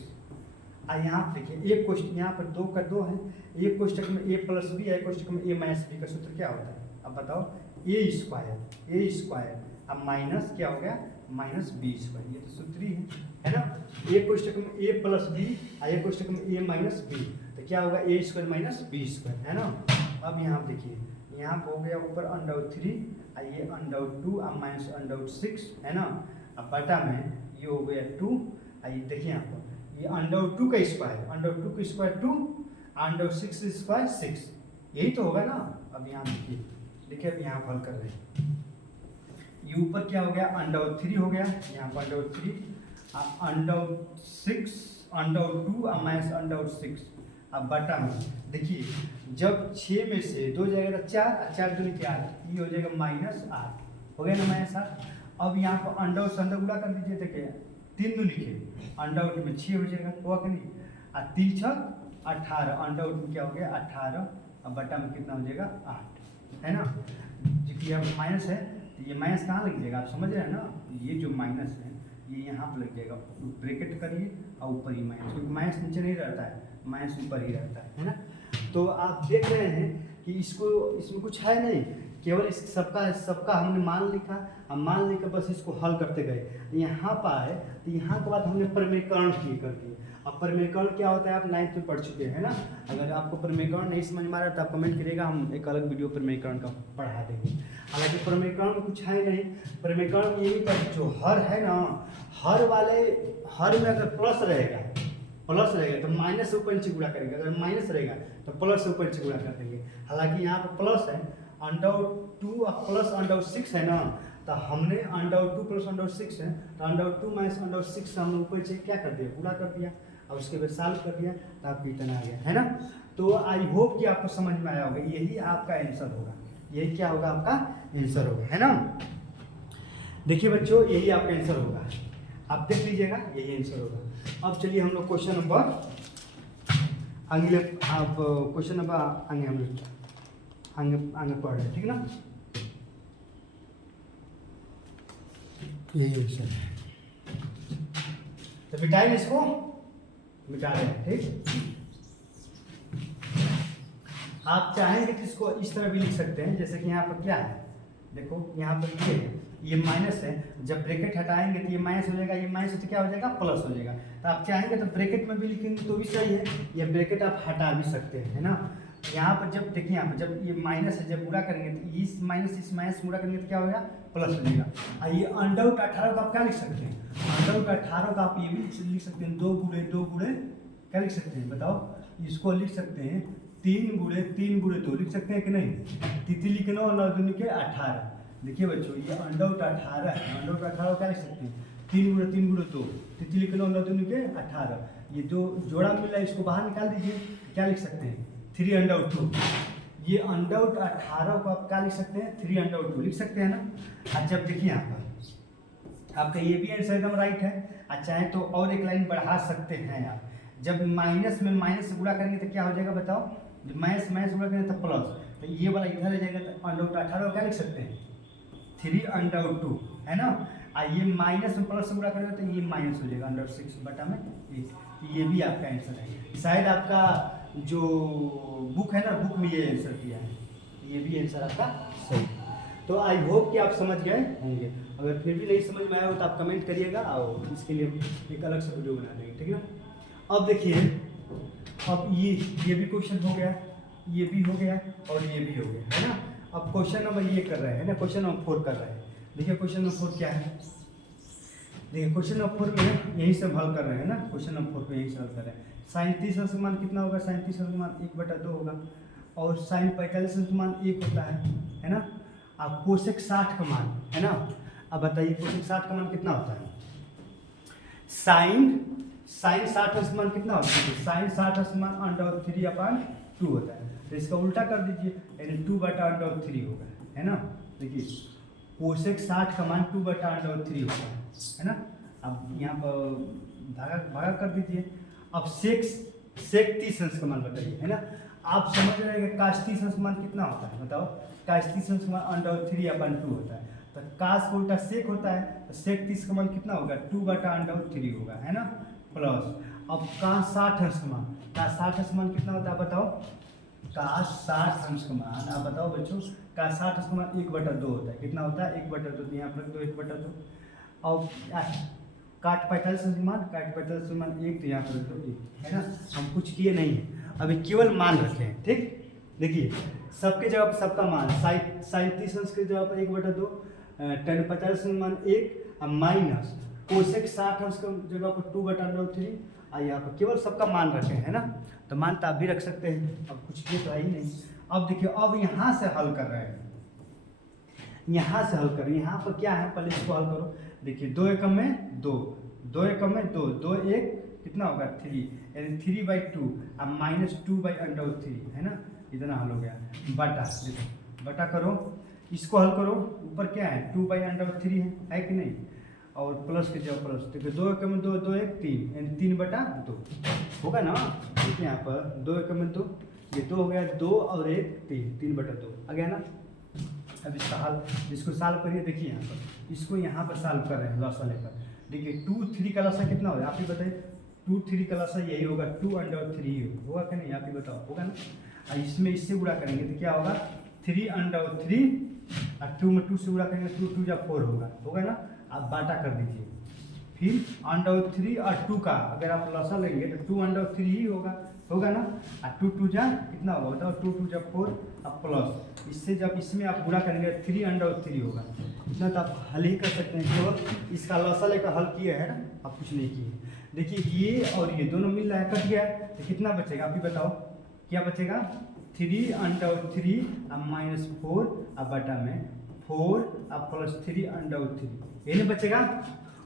यहाँ देखिए एक क्वेश्चन, यहाँ पर 2 का 2 है, एक कोष्टक में a प्लस बी है, कोष्टक में a माइनस बी का सूत्र क्या होता है, अब बताओ, ए स्क्वायर अब माइनस क्या हो गया, माइनस बी स्क्वायर, ये तो सूत्र ही है ना। एक कोष्टक में a प्लस बी और एक कोष्टक में a माइनस बी, तो क्या होगा a square minus B square, है ना। अब यहाँ देखिए, यहाँ पर हो गया ऊपर अंडर 3 और ये अंडर 2 और माइनस अंडर 6, है ना। अब बटा में ये हो गया 2, और ये देखिए यहाँ पर ये अंडर 2 का स्क्वायर 2, अंडर 6 स्क्वायर 6, यही तो होगा ना। अब यहाँ देखिए अब यहाँ हल कर रहे हैं, ये ऊपर क्या हो गया अंडर 3 हो गया, यहाँ पर अंडर 3 अंडर 6 अंडर 2 और माइनस अंडर 6। अब बटा में देखिए, जब 6 में से 2 जाएगा तो 4 और 4 दूनी 4, ये हो जाएगा माइनस 8, हो गया ना माइनस 8। अब यहाँ पर अंडर से अंडर गुणा कर दीजिए, देखिए 3 दूनी के अंडर में 6 हो जाएगा, हुआ कि नहीं। और 3 6 18, अंडर में क्या हो गया 18, अब बटा में कितना हो जाएगा 8, है ना। क्योंकि अब माइनस है तो ये माइनस कहाँ लग जाएगा, आप समझ रहे हैं ना। ये जो माइनस है ये यहाँ पर लग जाएगा, ब्रैकेट करिए और ऊपर ही माइनस, क्योंकि माइनस नीचे नहीं रहता है, माइनस ऊपर ही रहता है ना। तो आप देख रहे हैं कि इसमें कुछ है नहीं, केवल इस सबका हमने मान लिखा, हम मान लेकर बस इसको हल करते गए। यहाँ पर आए तो यहाँ के बाद हमने प्रमेयीकरण कर दिए। अब प्रमेयीकरण क्या होता है आप 9th में पढ़ चुके हैं ना। अगर आपको प्रमेयीकरण नहीं समझ में आ रहा तो आप कमेंट करिएगा, हम एक अलग वीडियो प्रमेयीकरण का पढ़ा देंगे। हालांकि प्रमेयीकरण में कुछ है नहीं, प्रमेयीकरण में यही पर जो हर है ना, हर में अगर प्लस रहेगा तो माइनस से ऊपर नीचे गुणा करेंगे, अगर माइनस रहेगा तो प्लस से ऊपर नीचे गुणा कर देंगे। हालांकि यहाँ पर प्लस है, अंडर 2 प्लस अंडर 6 है ना, तो हमने अंडर 2 प्लस अंडर 6 है, तो अंडर 2 माइनस अंडर 6 से हमने ऊपर से क्या कर दिया, गुणा कर दिया और उसके बाद सॉल्व कर दिया, तो आपको इतना आ गया, है ना। तो आई होप कि आपको समझ में आया होगा, यही आपका आंसर होगा, यही क्या होगा आपका आंसर होगा, है ना। देखिए बच्चों यही आपका आंसर होगा, आप देख लीजिएगा यही आंसर होगा। अब चलिए हम लोग क्वेश्चन नंबर आगे हम लोग आगे पढ़ रहे हैं, ठीक ना। यही आंसर है, तो मिटाएं इसको, मिटा रहे हैं, ठीक। आप चाहेंगे तो इसको इस तरह भी लिख सकते हैं, जैसे कि यहाँ पर क्या है, देखो यहाँ पर ये माइनस है, जब ब्रैकेट हटाएंगे तो ये माइनस हो जाएगा, ये माइनस तो क्या हो जाएगा, प्लस हो जाएगा। तो आप चाहेंगे तो ब्रैकेट में भी लिखेंगे तो भी सही है, ये ब्रैकेट आप हटा भी सकते हैं, है ना। यहाँ पर जब देखिए, यहाँ पर जब ये माइनस है, जब पूरा करेंगे तो इस माइनस पूरा करेंगे तो क्या होगा, प्लस हो जाएगा। और ये अंडर 18 का आप क्या लिख सकते हैं, अंडर 18 का आप ये भी लिख सकते हैं, 2 गुणे क्या लिख सकते हैं बताओ, इसको लिख सकते हैं 3 गुणे 2 लिख सकते हैं कि नहीं। तितली के 9 9 दूनी के 18। देखिए बच्चों, ये अंडर 18 है, अंडर 18 क्या लिख सकते हैं, 3 गुणे 2, तितली के 9 9 दूनी के 18। ये जो जोड़ा मिल रहा है इसको बाहर निकाल दीजिए, क्या लिख सकते हैं 3 अंडर 2। ये अंडर 18 को आप क्या लिख सकते हैं, 3 अंडर 2 लिख सकते हैं ना। अच्छा देखिए यहाँ पर आपका ये भी आंसर एकदम राइट है। अच्छा है तो और एक लाइन बढ़ा सकते हैं आप, जब माइनस में माइनस से गुणा करेंगे तो क्या हो जाएगा बताओ, जब माइनस गुणा करेंगे तो प्लस, तो ये वाला इधर ले जाएगा तो अंडर 18 क्या लिख सकते हैं 3 अंडर 2, है ना। ये माइनस में प्लस से गुणा करेंगे तो ये माइनस हो जाएगा अंडर 6 बटा में 1। ये भी आपका आंसर है, शायद आपका जो बुक है ना, बुक में ये आंसर दिया है, ये भी आंसर आपका सही। तो आई होप कि आप समझ गए होंगे, अगर फिर भी नहीं समझ में आया हो तो आप कमेंट करिएगा और इसके लिए एक अलग से वीडियो बना देंगे, ठीक है ना। अब देखिए, अब ये भी क्वेश्चन हो गया, ये भी हो गया और ये भी हो गया, है ना। अब क्वेश्चन नंबर ये कर रहे हैं ना, क्वेश्चन नंबर 4 कर रहे हैं। देखिए क्वेश्चन नंबर 4 क्या है, देखिए क्वेश्चन नंबर 4 में यही से हल कर रहे हैं ना, क्वेश्चन नंबर 4 में यही से हल कर रहे हैं। साइन 30 का मान कितना होगा, साइन 30 का मान 1/2 होगा, और साइन 45 का मान 1 होता है ना। अब कोसेक 60 का मान, है ना। अब बताइए कोसेक 60 का मान कितना होता है, साइन 60 का मान कितना होता है, साइन 60 का मान अंडर 3/2 होता है। तो इसका उल्टा कर दीजिए, यानी 2/3 होगा, है ना। देखिए कोसेक 60 का मान 2/3 होगा, है ना। अब यहाँ पर भागा कर दीजिए। अब सेक 30 अंश का मान बताइए, है ना। आप समझ रहे हैं कि काश 30 अंश का मान कितना होता है बताओ, काश 30 अंश का मान अंडर 3/2 होता है। तो काश का उल्टा सेक होता है, तो सेक 30 का मान कितना होगा 2/3 होगा, है ना, प्लस। अब काश 60 अंश का मान, काश 60 अंश का मान कितना होता है बताओ, काश 60 अंश का मान, आप बताओ बच्चों, काश 60 अंश का मान 1/2 होता है, कितना होता है 1/2, यहाँ पर 1/2। और काट 45 अंश का मान, काट 45 का मान 1, तो यहाँ पर 1, है ना। हम कुछ किए नहीं है, अभी केवल मान रखे हैं, ठीक। देखिए सबके जगह पर सबका मान, साइन 30 अंश के जगह पर 1/2, tan 45 का मान 1, माइनस कोसेक 60 अंश के जगह पर 2/3, और यहाँ पर केवल सबका मान रखे हैं, है ना। तो मान तो आप भी रख सकते हैं, अब कुछ ये तो है ही नहीं। अब देखिए, अब यहाँ से हल कर रहे हैं, यहाँ से हल करें, यहाँ पर क्या है पहले इसको हल करो। देखिए 2 एकम में 2, 2 एकम में 2, 2 1 कितना होगा 3, यानी 3/2 अब -2/3, है ना। इतना हल हो गया, बटा, देखो बटा करो, इसको हल करो, ऊपर क्या है 2/3 है कि नहीं, और प्लस के जगह प्लस। देखिए 2 एकम में 2, 2 1 3, यानी 3/2 होगा ना। देखिए यहाँ पर 2 एकम में 2, ये 2 हो गया, 2 और 1 3, 3/2 आ गया ना। अब इसका हल, इसको सॉल्व करिए। देखिए यहाँ पर, इसको यहाँ पर सॉल्व कर रहे हैं लसा लेकर। देखिए 2 3 का लसा कितना होगा आप ही बताइए, 2 3 का लसा यही होगा 2/3 होगा कि नहीं, आप ही बताओ, होगा ना। और इसमें इससे गुणा करेंगे तो क्या होगा 3/3, और 2 में 2 से गुणा करेंगे 2 2 जा 4 होगा ना। आप बाटा कर दीजिए, फिर √3 और 2 का अगर आप लसा लेंगे तो 2/3 ही होगा ना। और 2 2 जा कितना होगा बताओ, 2 2 जा 4, अब प्लस इससे जब इसमें आप गुणा करेंगे 3/3 होगा। इतना तो आप हल ही कर सकते हैं, केवल इसका लसा लेकर हल किए है ना, आप कुछ नहीं किए। देखिए ये और ये दोनों मिल रहा है, कट गया है, तो कितना बचेगा आप ही बताओ, क्या बचेगा 3/3 अब -4 अब बटा में 4 अब प्लस 3/3, ये नहीं बचेगा,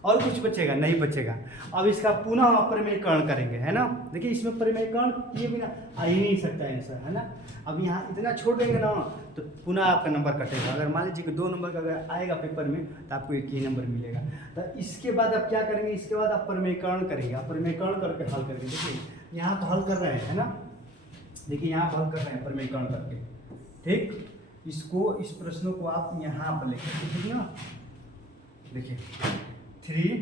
और कुछ बचेगा नहीं बचेगा। अब इसका पुनः परिमेयकरण करेंगे, है ना। देखिए इसमें परिमेयकरण किए बिना आ ही नहीं सकता है आंसर, है ना। अब यहाँ इतना छोड़ देंगे ना तो पुनः आपका नंबर कटेगा। अगर मान लीजिए कि 2 नंबर का अगर आएगा पेपर में तो आपको 1 ही नंबर मिलेगा। तो इसके बाद आप क्या करेंगे, इसके बाद आप परिमेयकरण करेंगे, आप परिमेयकरण करके हल करेंगे। देखिए यहाँ तो हल कर रहे हैं, है ना। देखिए यहाँ हल कर रहे हैं परिमेयकरण करके, ठीक। इसको, इस प्रश्नों को आप यहाँ पर लिखेंगे ना। देखिए 3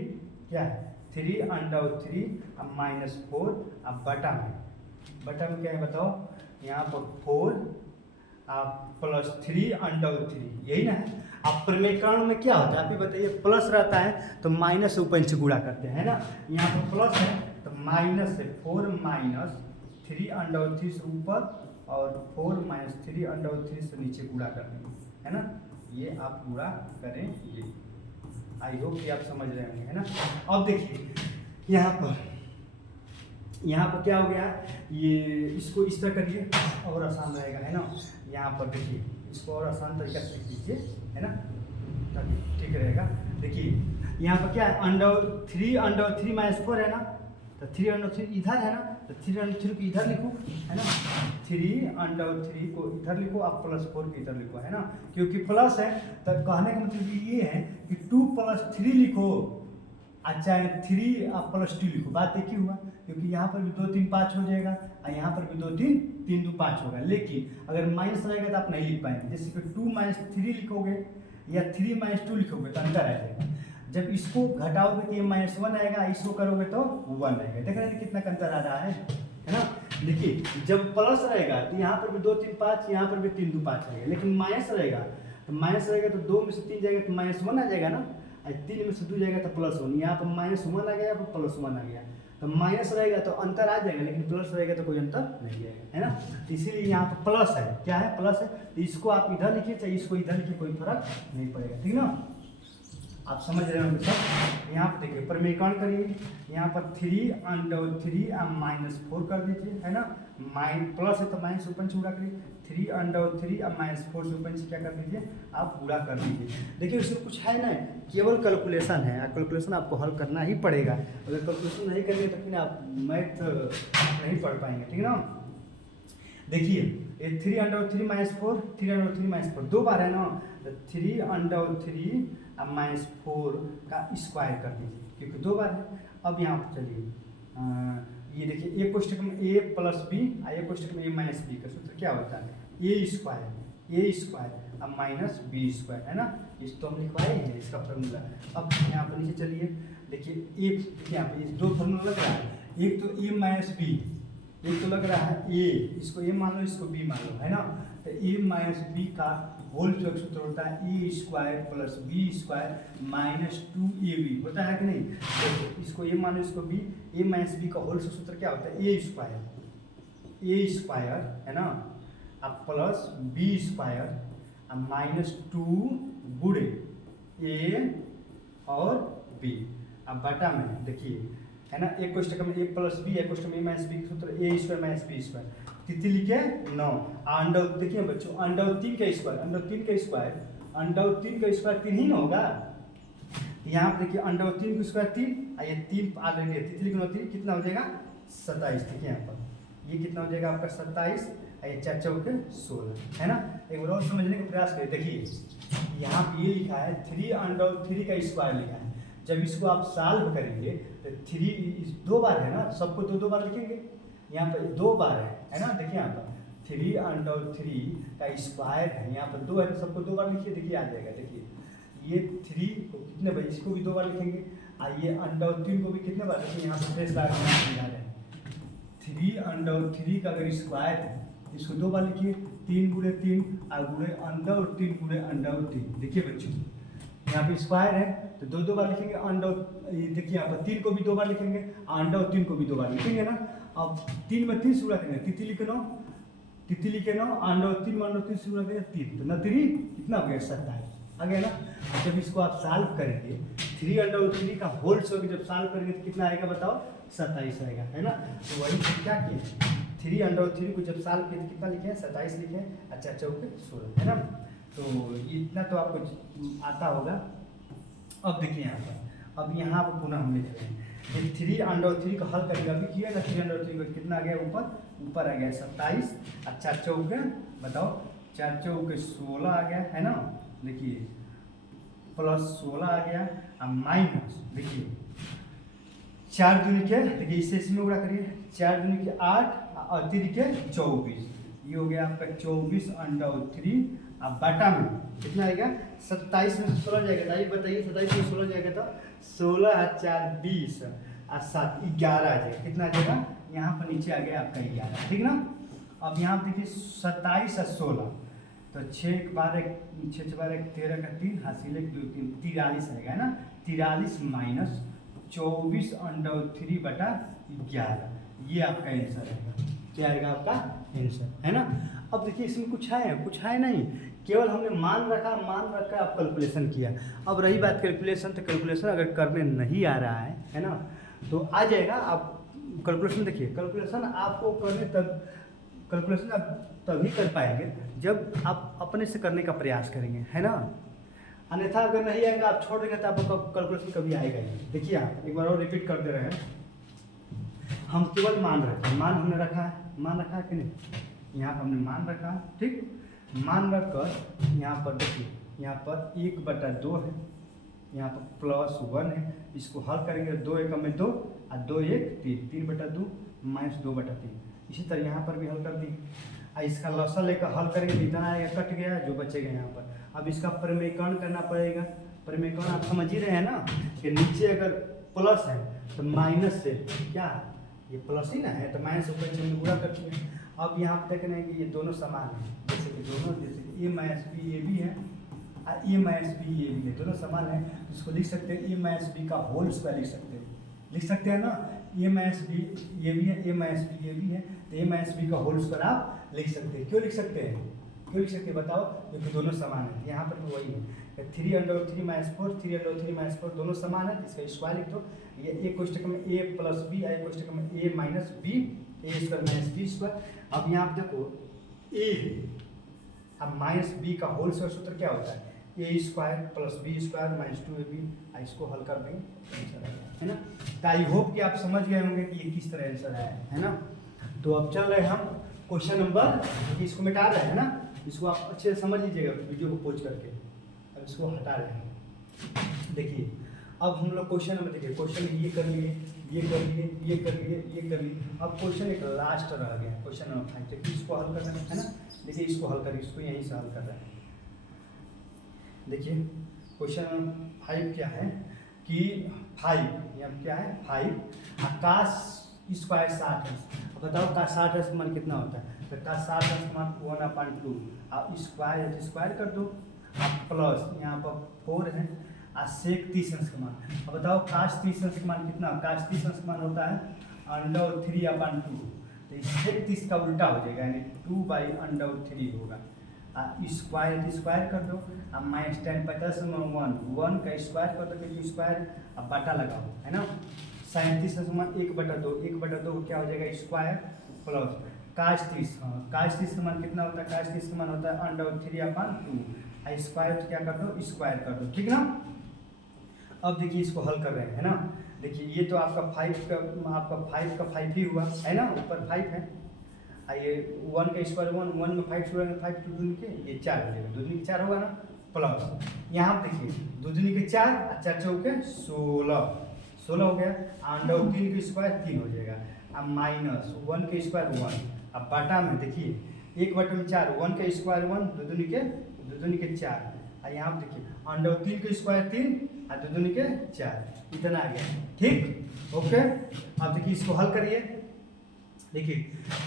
क्या है 3/3 अब -4 अब बटा में क्या है बताओ, यहाँ पर 4 प्लस 3 अंडर 3, यही ना है। अब प्रमेयकरण में क्या होता है आप ही बताइए, प्लस रहता है तो माइनस से ऊपर नीचे गुणा करते हैं ना। यहाँ पर प्लस है तो माइनस से 4 माइनस 3 अंडर 3 से ऊपर और 4 माइनस 3 अंडर 3 से नीचे गुणा कर देंगे, है ना। ये आप गुणा करेंगे। आई होप कि आप समझ रहे होंगे, है ना। अब देखिए यहाँ पर क्या हो गया, ये इसको इस तरह करिए और आसान रहेगा, है ना। यहाँ पर देखिए इसको और आसान तरीका से लिख लीजिए, है ना, ताकि ठीक रहेगा। देखिए यहाँ पर क्या है, अंडर 3 माइनस 4 है ना, तो 3 अंडर 3 इधर है ना, तो 3 अंडर 3 को इधर लिखो, है ना। 3 अंडर 3 को इधर लिखो, आप प्लस 4 को इधर लिखो, है ना। क्योंकि प्लस है तो कहने का मतलब ये है कि 2 प्लस 3 लिखो, चाहे 3 आप प्लस 2 लिखो, बात एक ही हुआ। क्योंकि यहाँ पर भी 2 3 5 हो जाएगा और यहाँ पर भी 2 3 3 2 5 होगा। लेकिन अगर माइनस रहेगा तो आप नहीं लिख पाएंगे। जैसे कि 2 माइनस 3 लिखोगे या 3 माइनस 2 लिखोगे तो अंतर आ जाएगा। जब इसको घटाओगे तो ये -1 आएगा, इसको करोगे तो 1 आएगा। देख रहे हैं कितना अंतर आ रहा है ना। देखिए जब प्लस रहेगा तो यहाँ पर भी 2 3 5, यहाँ पर भी 3 2 5 आएगा। लेकिन माइनस रहेगा तो 2 में से 3 जाएगा तो -1 आ जाएगा ना, 3 में से 2 जाएगा तो +1। यहाँ पर -1 आ गया, यहाँ पर +1 आ गया। तो माइनस रहेगा तो अंतर आ जाएगा, लेकिन प्लस रहेगा तो कोई अंतर नहीं आएगा, है ना। तो इसीलिए यहाँ पर प्लस है, क्या है, प्लस है। तो इसको आप इधर लिखिए चाहे इसको इधर लिखिए, कोई फर्क नहीं पड़ेगा, ठीक ना। आप समझ रहे होंगे सब। यहाँ पर देखिए प्रमेयकरण करिए, यहाँ पर 3 अंडर 3 आप -4 कर दीजिए, है ना। प्लस है तो माइनस ऊपर से गुणा करिए, 3 अंडर 3 अब -4 से ऊपर से क्या कर दीजिए, आप गुणा कर दीजिए। देखिए इसमें कुछ है ना, केवल कैलकुलेशन है, कैलकुलेशन आपको हल करना ही पड़ेगा। अगर कैलकुलेशन नहीं करेंगे तो फिर आप मैथ नहीं पढ़ पाएंगे, ठीक है ना। देखिए ये 3 अंडर 3 -4, 3 अंडर 3 -4 दो बार है ना, तो 3 अंडर 3 अब -4 का स्क्वायर कर दीजिए, क्योंकि दो बार है। अब यहाँ पर चलिए ये देखिए ए कोष्टक में a प्लस बी, ए कोष्टक में a माइनस बी का सूत्र क्या होता है, ए स्क्वायर अब माइनस बी स्क्वायर, है ना। इस तो हम लिखवाए हैं इसका फॉर्मूला। अब यहाँ पर नीचे चलिए, देखिए एक यहाँ पे दो फॉर्मूला लग रहा है, एक तो a माइनस बी, एक तो लग रहा है a, इसको a मान लो इसको b मान लो, है ना। तो a माइनस बी का होल स्क्वायर सूत्र होता है A square plus B square -2ab, होता है कि नहीं। तो इसको ए मानो इसको बी, ए माइनस बी का होल सूत्र क्या होता है, ए स्क्वायर है ना, अब प्लस बी स्क्वायर अब -2 गुणे ए और बी, अब बटा में देखिए, है ना। एक कोष्टक में a प्लस बी, एक कोष्टक में a माइनस बी का सूत्र ए स्क्वायर माइनस बी स्क्वायर, तिथि लिखे 9। अंडर देखिए बच्चों, अंडर 3 का स्क्वायर, अंडर 3 का स्क्वायर 3 ही ना होगा। यहाँ पे देखिए अंडर 3 का स्क्वायर 3, ये 3 ऑलरेडी है, तिथि लिखना 3 कितना हो जाएगा 27। देखिए यहाँ पर ये कितना हो जाएगा आपका 27, ये 4 चौके 16, है ना। एक बार और समझने का प्रयास करिए। देखिए यहाँ पे ये लिखा है 3 अंडर 3 का स्क्वायर लिखा है। जब इसको आप सॉल्व करेंगे तो 3 दो बार है ना, सबको दो बार लिखेंगे, यहाँ पर 2 बार है ना। देखिए यहाँ पर 3 अंडर 3 का स्क्वायर है, यहाँ पर 2 है तो सबको 2 बार लिखिए, देखिए आ जाएगा। देखिए ये 3 को कितने बार, इसको भी 2 बार लिखेंगे, और ये अंडर 3 को भी कितने बार, देखिए यहाँ पर फ्रेश लगा रहे हैं। 3 अंडर 3 का अगर स्क्वायर है इसको 2 बार लिखिए, 3 गुणे 3 और गुणे अंडर 3 गुणे अंडर 3। देखिए बच्चों यहाँ पे स्क्वायर है तो 2 बार लिखेंगे, अंडर देखिए यहाँ पर 3 को भी 2 बार लिखेंगे, अंडर 3 को भी 2 बार लिखेंगे ना। अब 3 में 3 से गुणा करेंगे, तिथि लिखे 9 अंडर 3 में अंडर 3 से गुणा करेंगे 3, तो ना 3 कितना हो गया 27 आ गया ना। जब इसको आप सॉल्व करेंगे 3 अंडर 3 का होल स्क्वायर जब सॉल्व करेंगे तो कितना आएगा बताओ, 27 आएगा, है ना। तो वही क्या किए, 3 अंडर 3 को जब सॉल्व किए तो कितना लिखे 27 लिखे, अच्छा चौके 16, है ना। तो इतना तो आपको आता होगा। अब देखिए यहाँ पर, अब यहाँ पर पुनः हम लिख रहे हैं 3 अंडर 3 का हल करेंगे, अभी किया ना 3 अंडर 3 को कितना आ गया, ऊपर आ गया 27, अच्छा चौके बताओ 4 चौके 16 आ गया, है ना। देखिए प्लस 16 आ गया, अब माइनस देखिए 4 दूनी के, देखिए इससे इसमें गुणा करिए, 4 दूनी के 8 और 3 के 24, ये हो गया आपका 24 अंडर 3। अब बटा में कितना आएगा, 27 में से 16 जाएगा, तो बताइए 27 में 16 जाएगा तो 16 और 4 20 और 7 11 आ जाएगा, कितना आ जाएगा, यहाँ पर नीचे आ गया आपका 11, ठीक ना। अब यहाँ देखिए 27 और 16, तो 6 बार 1 6 बार 1 13 का 3 हासिल 1 2 3 43 आएगा, है ना। 43 माइनस 24/3/11, ये आपका आंसर आएगा। क्या आएगा आपका आंसर, है ना। अब देखिए इसमें कुछ है नहीं, केवल हमने मान रखा आप कैलकुलेशन किया। अब रही बात कैलकुलेशन, तो कैलकुलेशन अगर करने नहीं आ रहा है ना, तो आ जाएगा। आप कैलकुलेशन देखिए, कैलकुलेशन आपको करने तब कैलकुलेशन आप तभी कर पाएंगे जब आप अपने से करने का प्रयास करेंगे, है ना। अन्यथा अगर नहीं आएगा, आप छोड़ देंगे, तो आपका कैलकुलेशन कभी आएगा ही। देखिए आप एक बार और रिपीट कर दे रहे हैं, हम केवल मान रखें, मान हमने रखा है कि नहीं, यहाँ पर हमने मान रखा है, ठीक। मान रख कर यहाँ पर देखिए, यहाँ पर 1/2 है, यहाँ पर +1 है, इसको हल करेंगे 2 एकम में 2 और 2 1 3, 3/2 माइनस 2/3। इसी तरह यहाँ पर भी हल कर दी। इसका लॉसा लेकर हल करेंगे, इतना आएगा, कट गया, जो बचेगा यहाँ पर। अब इसका परिमेयकरण करना पड़ेगा। परिमेयकरण आप समझ ही रहे हैं ना, कि नीचे अगर प्लस है तो माइनस से, क्या ये प्लस ही ना है, तो माइनस ऊपर से गुणा करते हैं। अब यहाँ पे देख रहे हैं कि ये दोनों समान है, जैसे कि ए माइनस बी ये भी है और ए माइनस बी ये भी है, दोनों समान है। इसको लिख सकते हैं ए माइनस बी का होल स्क्वायर लिख सकते हैं ना। ए माइनस बी ये भी है, ए माइनस बी ये भी है, तो ए माइनस बी का होल स्क्वायर आप लिख सकते हैं। क्यों लिख सकते हैं बताओ, क्योंकि दोनों समान है। यहाँ पर भी वही है, 3/3 - 4, 3/3 - 4 दोनों समान है, इसका स्क्वायर लिख दो। ये एक कोष्टक में a + b, एक कोष्टक में a - b, a² - b²। अब यहाँ पे देखो a है, अब -b का होल स्क्वायर सूत्र क्या होता है, a² + b² - 2ab। इसको हल कर देंगे, आंसर आएगा, है ना। तो आई होप कि आप समझ गए होंगे कि ये किस तरह आंसर आया है ना। तो अब चल रहे हम क्वेश्चन नंबर, इसको मिटा रहे हैं ना, इसको आप अच्छे से समझ लीजिएगा वीडियो को पॉज करके। अब इसको हटा रहे हैं, देखिए। अब हम लोग क्वेश्चन नंबर देखिए, क्वेश्चन ये कर लिए, अब क्वेश्चन एक लास्ट रह गया, क्वेश्चन नंबर 5। देखिए इसको हल करना है ना, देखिए इसको हल करिए, इसको यहीं से हल कर रहे हैं। देखिए क्वेश्चन नंबर 5 क्या है कि 5 यहाँ क्या है, 5 आकाश स्क्वायर 60 है। अब बताओ cos 60 का मान कितना होता है, तो cos 60 का मान 1/2। आप स्क्वायर है तो स्क्वायर कर दो, आप प्लस यहाँ पर 4 है और sec 30 का मान। अब बताओ cos 30 का मान कितना, cos 30 का मान होता है √3/2। तो sec 30 का उल्टा हो जाएगा, यानी 2/√3 होगा। स्क्वायर है तो स्क्वायर कर दो, अब -tan 50 में 1 का स्क्वायर कर दो, क्योंकि स्क्वायर अब बटा लगाओ, है ना। 37 का मान 1/2 क्या हो जाएगा, स्क्वायर प्लस cos 30। हाँ cos 30 का मान कितना होता है, cos 30 का मान होता है √3/2। स्क्वायर क्या कर दो, स्क्वायर कर दो, ठीक ना। अब देखिए इसको हल कर रहे हैं, है ना। देखिए ये तो आपका 5 का 5 ही हुआ, है ना, ऊपर 5 है। ये 1 का स्क्वायर 1 में 5 छोड़ेंगे, 5 2 दूनी के ये 4 हो जाएगा, 2 दूनी के 4 होगा ना, प्लस यहाँ देखिए 2 दूनी के 4 और 4 चौके 16 हो गया। √3 का स्क्वायर 3 हो जाएगा, अब माइनस 1 का स्क्वायर 1। अब बटा में देखिए 1/4, 1 का स्क्वायर 1, 2 दूनी के 4, और यहाँ पर देखिए √3 का स्क्वायर 3 और 2 दूनी के 4, इतना आ गया, ठीक। ओके, अब देखिए इसको हल करिए। देखिए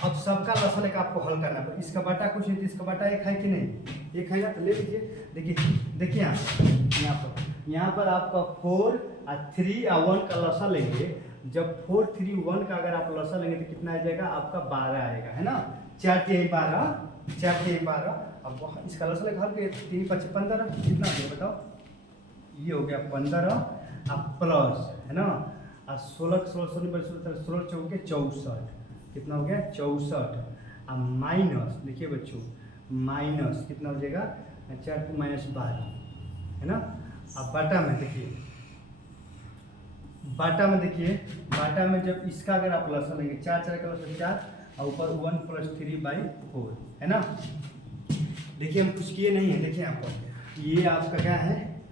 अब सबका लसा लेकर आपको हल करना पड़ेगा। इसका बटा कुछ नहीं, तो इसका बटा 1 है कि नहीं, 1 है ना, तो ले लीजिए। देखिए यहाँ पर आपका 4 और 3 और 1 का लसा लेंगे। जब 4 3 1 का अगर आप लसा लेंगे तो कितना आ जाएगा, आपका 12 आएगा, है ना। 4 3 12। अब इसका लसा लेकर हल के 3 5 15 कितना हो गया बताओ, ये हो गया 15 और प्लस, है ना, और 16 चौके 64, कितना हो गया 64। अब माइनस देखिए बच्चों, माइनस कितना हो जाएगा 4 - 12, है ना। अब बाटा में देखिए, बाटा में जब इसका अगर आप लसा लेंगे 4 4 का लसा 4 और ऊपर 1 + 3/4, है ना। देखिए हम कुछ किए नहीं है, देखिए यहाँ पर ये आपका क्या है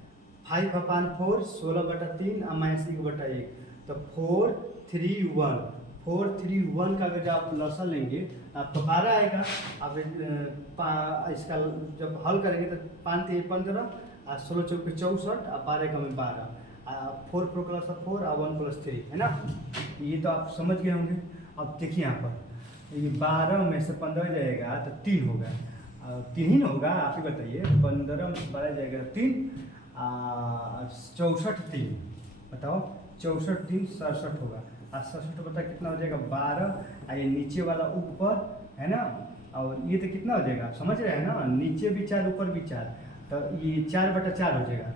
5/4 16/3 और -1/1, तो 4 3 1 का अगर आप लसा लेंगे आपको 12 आएगा। अब इसका जब हल करेंगे तो 5 3 15 और 16 चौके 64 और 12 का में 12, 4 + 4 और 1 + 3, है ना। ये तो आप समझ गए होंगे। अब देखिए यहाँ पर ये 12 में से 15 जाएगा तो 3 होगा, 3 ही ना होगा, आप ही बताइए। 15 में से 12 जाएगा 3, 64 3, बताओ 64 3 67 होगा, और 67 बता कितना हो जाएगा 12, ये नीचे वाला ऊपर है ना, और ये तो कितना हो जाएगा, आप समझ रहे हैं ना, नीचे भी 4 ऊपर भी 4, तो ये 4/4 हो जाएगा,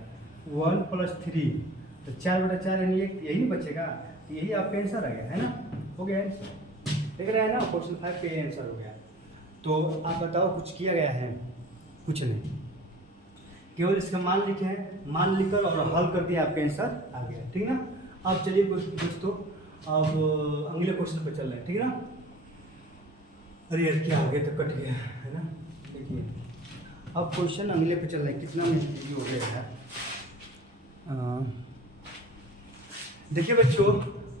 1 + 3, तो 4/4 यानी यही नहीं बचेगा, यही आपका आंसर आ गया है ना, हो गया देख रहे हैं ना, क्वेश्चन 5 का ये आंसर हो गया। तो आप बताओ कुछ किया गया है, कुछ नहीं, केवल इसका मान लिखे हैं, मान लिखकर और हल कर दिया, आपका आंसर आ गया, ठीक ना। अब चलिए दोस्तों, अब अगले क्वेश्चन पर चल रहे हैं, ठीक है ना। अरे यार क्या हो गया, तो कट गया है ना, देखिए अब क्वेश्चन अगले पे चल रहे हैं, कितना मिनट वीडियो हो गया है। देखिए बच्चों,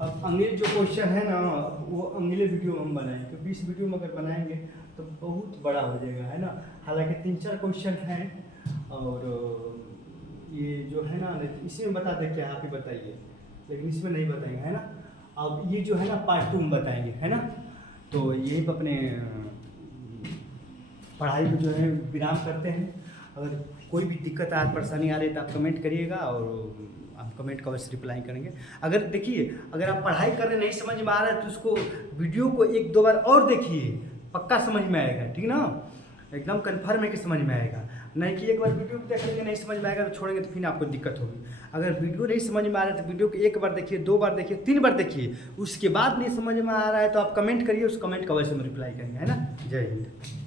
अब अगले जो क्वेश्चन है ना, वो अगले वीडियो में हम बनाएंगे, क्योंकि इस वीडियो में अगर बनाएंगे तो बहुत बड़ा हो जाएगा, है ना। हालांकि 3-4 क्वेश्चन हैं, और ये जो है ना, इसी में बता दें क्या, आप ही बताइए, लेकिन इसमें नहीं बताएंगे, है ना। अब ये जो है ना पार्ट 2 में बताएंगे, है ना। तो यही पर अपने पढ़ाई को जो है विराम करते हैं। अगर कोई भी दिक्कत आ परेशानी आ रही है तो आप कमेंट करिएगा, और आप कमेंट का अवश्य रिप्लाई करेंगे। अगर देखिए, अगर आप पढ़ाई कर रहे नहीं समझ में आ रहा है तो उसको वीडियो को 1-2 बार और देखिए, पक्का समझ में आएगा, ठीक ना, एकदम कन्फर्म है कि समझ में आएगा। नहीं कि एक बार वीडियो देख लेंगे नहीं समझ में आएगा तो छोड़ेंगे तो फिर आपको दिक्कत होगी। अगर वीडियो नहीं समझ में आ रहा है तो वीडियो को 1 बार देखिए, 2 बार देखिए, 3 बार देखिए, उसके बाद नहीं समझ में आ रहा है तो आप कमेंट करिए, उस कमेंट का अवश्य हम रिप्लाई करेंगे, है ना। जय हिंद।